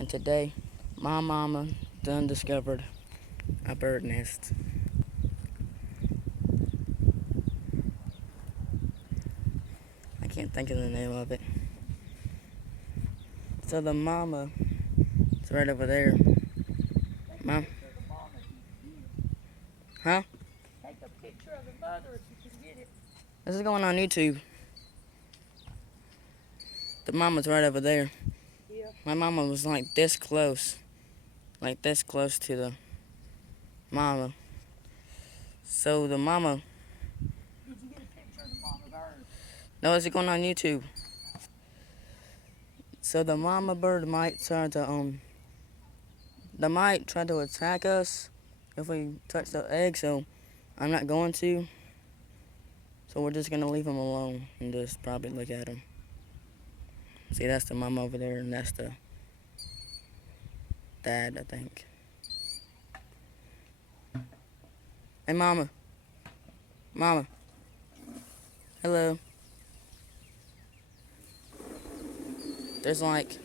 And today, my mama done discovered a bird nest. I can't think of the name of it. So the mama is right over there. Mom? Huh? Take a picture of the mother if you can get it. This is going on YouTube. The mama's right over there. Yeah. My mama was like this close. Like this close to the mama. So the mama... Did you get a picture of the mama bird? No, is it going on YouTube? So the mama bird might try to, they might try to attack us if we touch the egg, so I'm not going to. So we're just going to leave them alone and just probably look at them. See, that's the mama over there, and that's the dad, I think. Hey, mama. Mama. Hello. There's like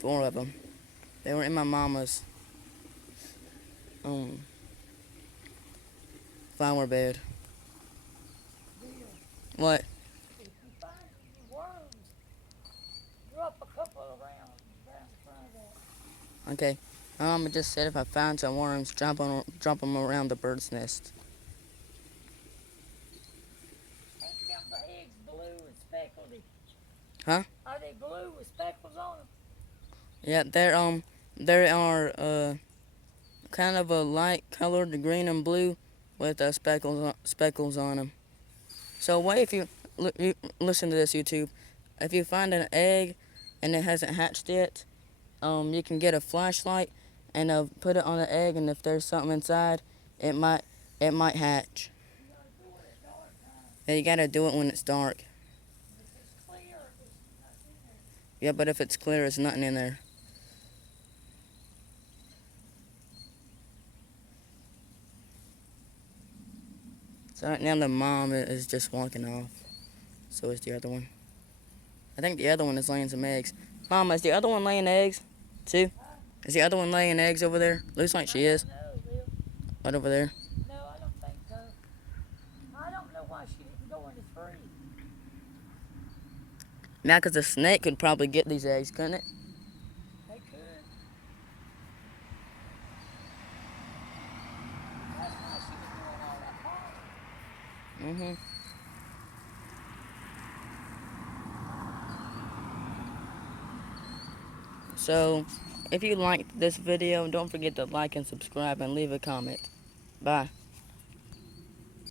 4 of them. They were in my mama's flower bed. What? If you find any worms, drop a couple around in front of that. Okay. My mama just said if I found some worms, drop them around the bird's nest. Ain't them the eggs blue and speckledy? Huh? Are they blue with speckles on them? Yeah, they are kind of a light colored green and blue with speckles on them. So what if you listen to this, YouTube? If you find an egg and it hasn't hatched yet, you can get a flashlight and put it on the egg, and if there's something inside, it might hatch. You gotta do it at dark time. Yeah, you gotta do it when it's dark. If it's clear, there's nothing in there. Yeah, but if it's clear, there's nothing in there. So right now the mom is just walking off. So is the other one. I think the other one is laying some eggs. Mama, is the other one laying eggs too? Is the other one laying eggs over there? Looks like she is. No, Bill. Right over there. No, I don't think so. I don't know why she didn't go in the tree. Now, because a snake could probably get these eggs, couldn't it? They could. That's why she was doing all that farming. Mm-hmm. So, if you liked this video, don't forget to like and subscribe and leave a comment. Bye.